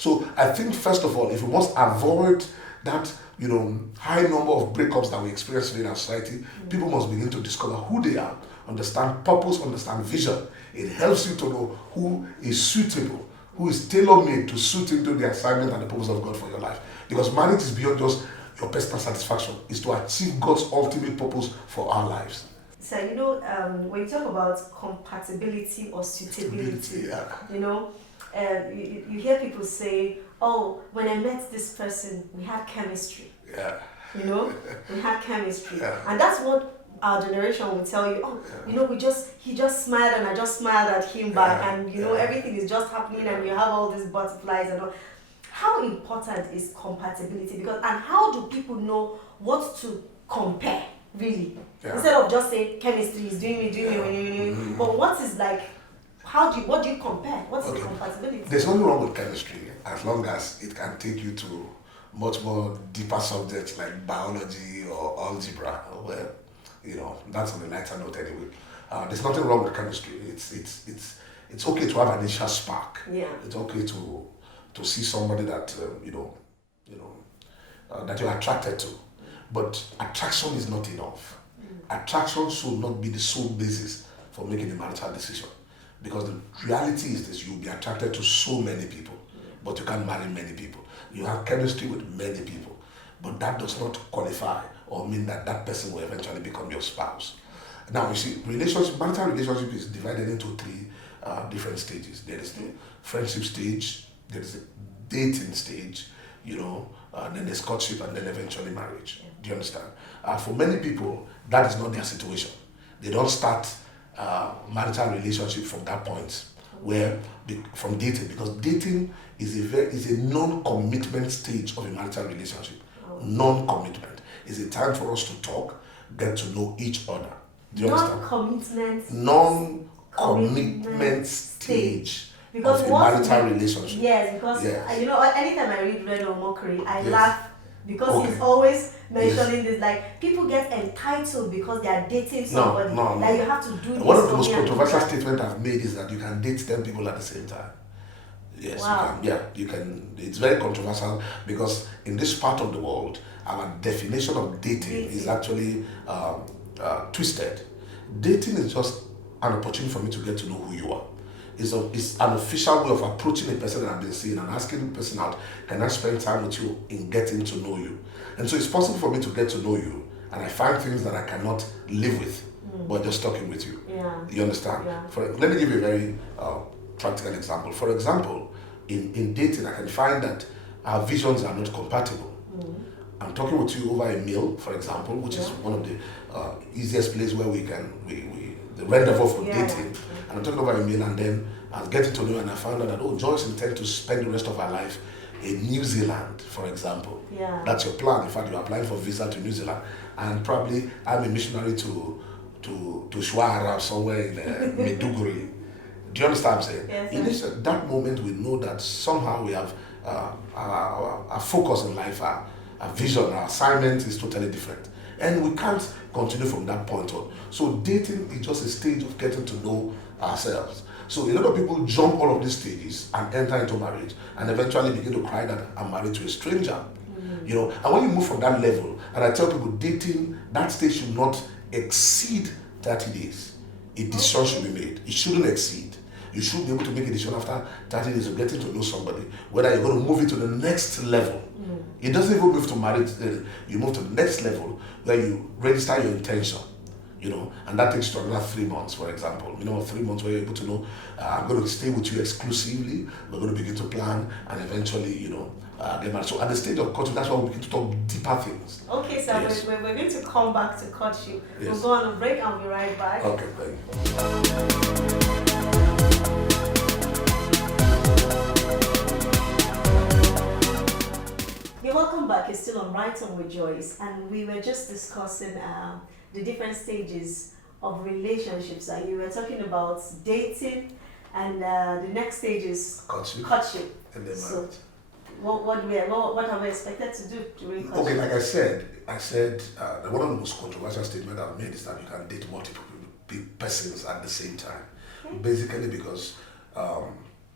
So I think first of all, if we must avoid that, high number of breakups that we experience in our society, people must begin to discover who they are, understand purpose, understand vision. It helps you to know who is suitable, who is tailor-made to suit into the assignment and the purpose of God for your life. Because marriage is beyond just your personal satisfaction. It's to achieve God's ultimate purpose for our lives. So, when you talk about compatibility or suitability, you hear people say, oh, when I met this person, we had chemistry. Yeah. We had chemistry. Yeah. And that's what our generation will tell you. He just smiled and I just smiled at him back, and everything is just happening, and you have all these butterflies and all. How important is compatibility? And how do people know what to compare, really? Yeah. Instead of just saying chemistry is doing me. But what is what do you compare? What's the compatibility? There's nothing wrong with chemistry as long as it can take you to much more deeper subjects like biology or algebra. That's on a lighter note anyway. There's nothing wrong with chemistry. It's okay to have an initial spark. Yeah. It's okay to see somebody that that you're attracted to, but attraction is not enough. Attraction should not be the sole basis for making a marital decision, because the reality is this: you'll be attracted to so many people, but you can't marry many people. You have chemistry with many people, but that does not qualify or mean that that person will eventually become your spouse. Now, you see, marital relationship is divided into three different stages. There is the friendship stage, there is the dating stage, then there's courtship, and then eventually marriage. Do you understand? For many people, that is not their situation. They don't start marital relationship from that point, from dating, because dating is a non-commitment stage of a marital relationship. Non-commitment is a time for us to talk, get to know each other. Do you understand? Non-commitment stage. Because of a marital relationship. Yes, because anytime I read Red or Mockery, I laugh because he's always mentioning this. Like, people get entitled because they are dating somebody. No. Like, you have to do this. One of the most controversial statements I've made is that you can date 10 people at the same time. Yes, wow. You can. Yeah, you can. It's very controversial because in this part of the world, our definition of dating is actually twisted. Dating is just an opportunity for me to get to know who you are. It's an official way of approaching a person that I've been seeing and asking the person out, can I spend time with you in getting to know you? And so it's possible for me to get to know you, and I find things that I cannot live with, but just talking with you. Yeah. You understand? Yeah. Let me give you a very practical example. For example, in dating, I can find that our visions are not compatible. I'm talking with you over a meal, for example, which is one of the easiest places where the rendezvous for dating. And I'm talking about a meal, and then I was getting to know, and I found out that, Joyce intends to spend the rest of her life in New Zealand, for example. Yeah. That's your plan. In fact, you're applying for visa to New Zealand, and probably I'm a missionary to Shwara somewhere in Maiduguri. Do you understand what I'm saying? Yes, In that moment, we know that somehow we have our focus in life, our vision, our assignment is totally different. And we can't continue from that point on. So dating is just a stage of getting to know ourselves. So a lot of people jump all of these stages and enter into marriage and eventually begin to cry that I'm married to a stranger. And when you move from that level, and I tell people dating, that stage should not exceed 30 days. A decision should be made. It shouldn't exceed. You should be able to make a decision after 30 days of getting to know somebody, whether you're going to move it to the next level. It doesn't even move to marriage. You move to the next level where you register your intention, and that takes to another 3 months, for example. 3 months where you're able to know, I'm going to stay with you exclusively. We're going to begin to plan and eventually, get married. So at the stage of courtship, that's why we begin to talk deeper things. Okay, so yes. we're going to come back to courtship. Yes. We'll go on a break and we'll be right back. Okay, thank you. Welcome back. It's still on Right On with Joyce, and we were just discussing the different stages of relationships. You were talking about dating, and the next stage is courtship. And then so, marriage. What are we expected to do during courtship? Okay, like I said, one of the most controversial statements I've made is that you can date multiple persons at the same time. Okay. Basically because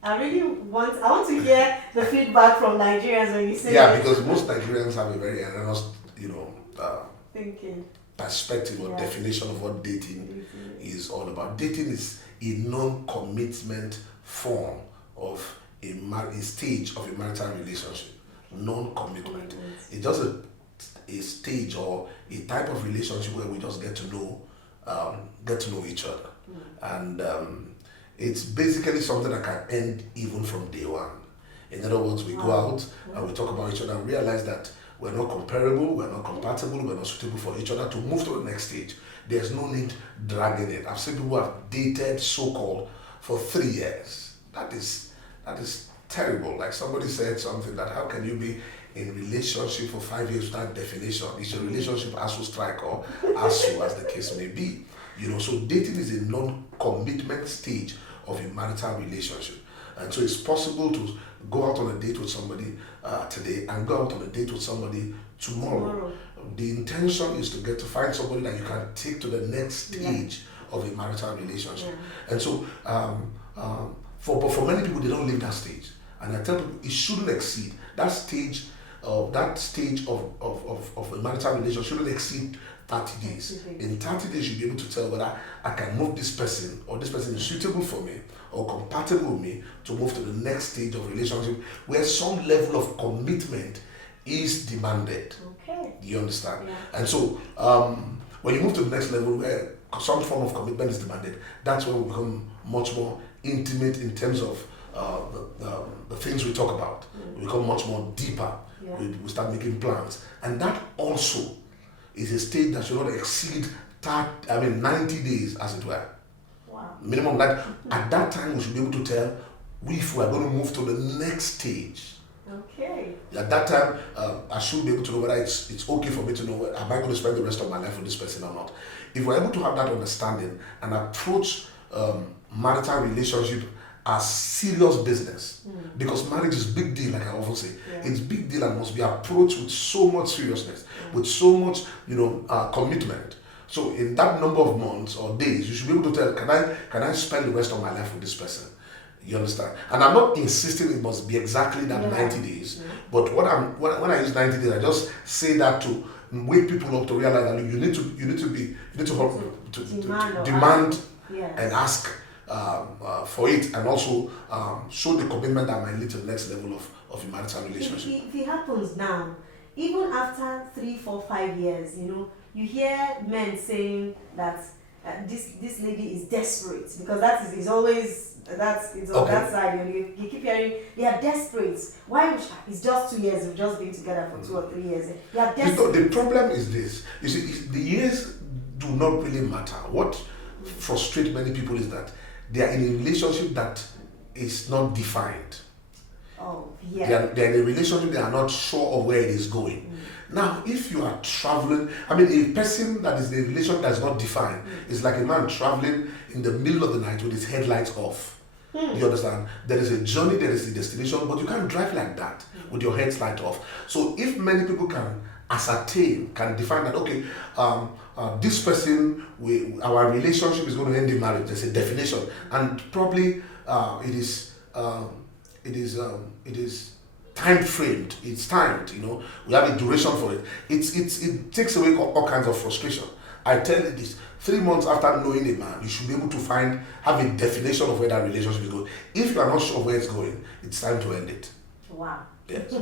I want to hear the feedback from Nigerians when you say Yeah, it. because most Nigerians have a very erroneous, Thinking. perspective or definition of what dating is all about. Dating is a non-commitment form of a stage of a marital relationship. Non-commitment. It's just a stage or a type of relationship where we just get to know each other, and it's basically something that can end even from day one. In other words, we go out and we talk about each other and realize that we're not comparable, we're not compatible, we're not suitable for each other. To move to the next stage, there's no need dragging it. I've seen people who have dated so-called for 3 years. That is terrible. Like somebody said something that how can you be in relationship for 5 years without definition? Is your relationship ASU strike or ASU as the case may be? So dating is a non-commitment stage of a marital relationship. And so it's possible to go out on a date with somebody today and go out on a date with somebody tomorrow. The intention is to get to find somebody that you can take to the next stage of a marital relationship. And so for many people, they don't live that stage. And I tell people it shouldn't exceed that stage of a marital relationship shouldn't exceed 30 days. In 30 days, you'll be able to tell whether I can move this person or this person is suitable for me or compatible with me to move to the next stage of relationship where some level of commitment is demanded. Okay. You understand? Yeah. And so when you move to the next level where some form of commitment is demanded, that's when we become much more intimate in terms of the things we talk about. We become much more deeper. Yeah. We start making plans. And that also is a stage that should not exceed 90 days, as it were. Wow. Minimum. That at that time we should be able to tell if we are going to move to the next stage. Okay. At that time, I should be able to know whether it's okay for me to know, am I going to spend the rest of my life with this person or not? If we're able to have that understanding and approach marital relationship as serious business, because marriage is big deal, like I often say. It's big deal and must be approached with so much seriousness, with so much commitment. So in that number of months or days, you should be able to tell, can I spend the rest of my life with this person? You understand? And I'm not insisting it must be exactly that 90 days, but when I use 90 days, I just say that to wake people up to realize that you need to demand and ask for it, and also show the commitment that might lead to the next level of a marital relationship. If it happens now, even after 3, 4, 5 years, you hear men saying that this lady is desperate, because that is always on that side. You keep hearing they are desperate. Why? It's just 2 years. We've just been together for 2 or 3 years. They are desperate. The problem is this. You see, the years do not really matter. What frustrates many people is that they are in a relationship that is not defined. Oh, yeah. They are in a relationship they are not sure of where it is going. Now, if you are traveling, a person that is in a relationship that is not defined is like a man traveling in the middle of the night with his headlights off. You understand? There is a journey, there is a destination, but you can't drive like that with your headlight off. So if many people can define that, okay, this person, our relationship is going to end in marriage. There's a definition, and probably it is time framed. It's timed. We have a duration for it. It takes away all kinds of frustration. I tell you this: 3 months after knowing a man, you should be able to have a definition of where that relationship is going. If you are not sure where it's going, it's time to end it. Wow. Yes.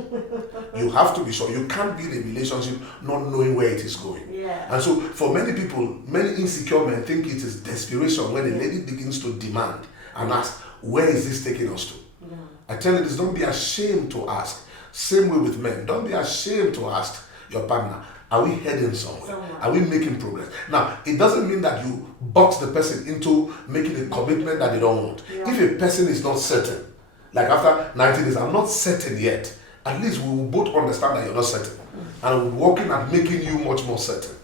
You have to be sure. You can't be in a relationship not knowing where it is going. Yeah. And so for many people, many insecure men think it is desperation when a lady begins to demand and ask, where is this taking us to? Yeah. I tell you this, don't be ashamed to ask. Same way with men. Don't be ashamed to ask your partner, are we heading somewhere? Are we making progress? Now, it doesn't mean that you box the person into making a commitment that they don't want. Yeah. If a person is not certain, like after 90 days, I'm not certain yet, at least we will both understand that you're not certain. And we're working at making you much more certain.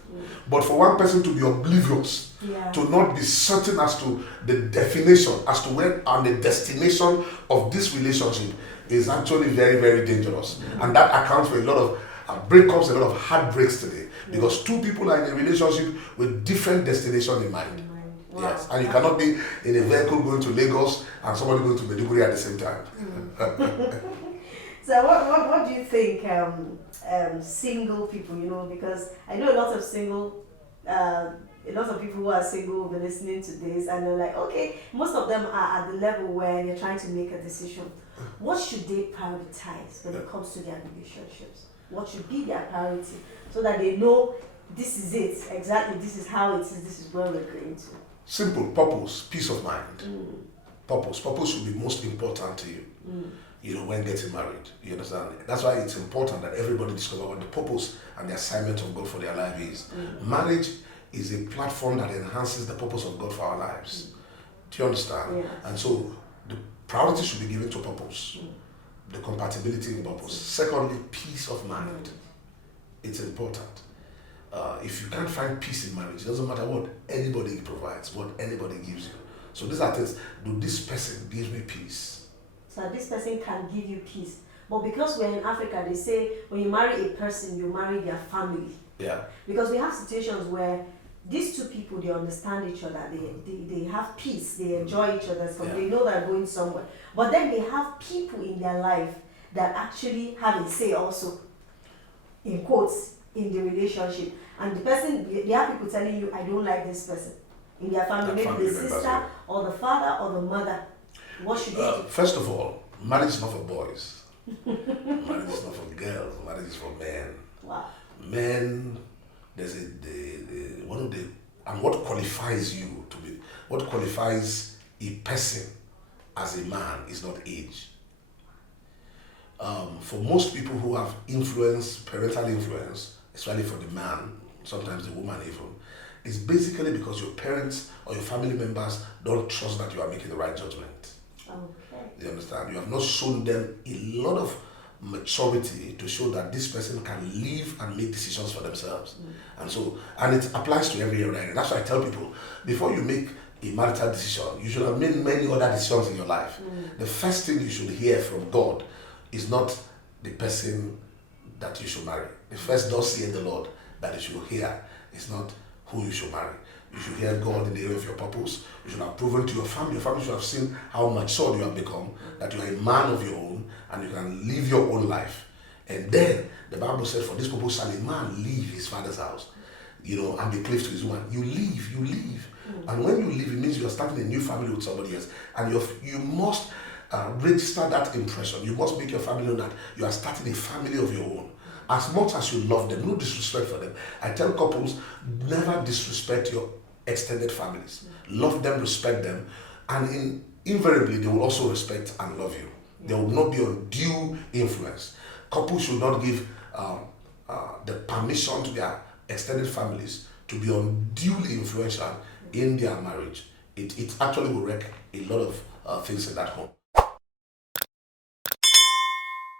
But for one person to be oblivious, to not be certain as to the definition, as to where and the destination of this relationship is actually very, very dangerous. And that accounts for a lot of breakups, a lot of heartbreaks today. Because two people are in a relationship with different destinations in mind. Wow. Yes, and you cannot be in a vehicle going to Lagos and somebody going to Maiduguri at the same time. So what do you think single people, because I know a lot of people who are single will be listening to this and they're like, okay, most of them are at the level where they're trying to make a decision. What should they prioritize when it comes to their relationships? What should be their priority so that they know this is it, exactly this is how it is, this is where we're going to? Simple, purpose, peace of mind. Purpose should be most important to you. When getting married, you understand? That's why it's important that everybody discover what the purpose and the assignment of God for their life is. Marriage is a platform that enhances the purpose of God for our lives. Do you understand? Yes. And so the priority should be given to purpose, the compatibility in purpose. Secondly, peace of mind. It's important. If you can't find peace in marriage, it doesn't matter what anybody provides, what anybody gives you. So these are things, do this person give me peace? So this person can give you peace. But because we're in Africa, they say when you marry a person, you marry their family. Yeah. Because we have situations where these two people, they understand each other, they have peace, they enjoy each other, so they know they're going somewhere. But then they have people in their life that actually have a say also, in quotes, in the relationship. And the person, they have people telling you, I don't like this person. In their family, maybe the sister or the father or the mother. What should they do? First of all, marriage is not for boys. Marriage is not for girls. Marriage is for men. Wow. Men, there's and what qualifies you to be, what qualifies a person as a man is not age. For most people who have influence, parental influence, especially for the man, sometimes the woman even, it's basically because your parents or your family members don't trust that you are making the right judgment. Okay. You understand? You have not shown them a lot of maturity to show that this person can live and make decisions for themselves. And it applies to every area. That's why I tell people, before you make a marital decision, you should have made many other decisions in your life. The first thing you should hear from God is not the person that you should marry. The first thus saith the Lord that you should hear is not who you should marry. You should hear God in the area of your purpose. You should have proven to your family. Your family should have seen how matured you have become, that you are a man of your own, and you can live your own life. And then the Bible said, for this purpose shall a man leave his father's house, and be cleaved to his woman. You leave. And when you leave, it means you are starting a new family with somebody else. And you must register that impression. You must make your family know that you are starting a family of your own. As much as you love them, no disrespect for them. I tell couples, never disrespect your extended families. Love them, respect them, and invariably they will also respect and love you. There will not be undue influence. Couples should not give the permission to their extended families to be unduly influential in their marriage. It actually will wreck a lot of things in that home.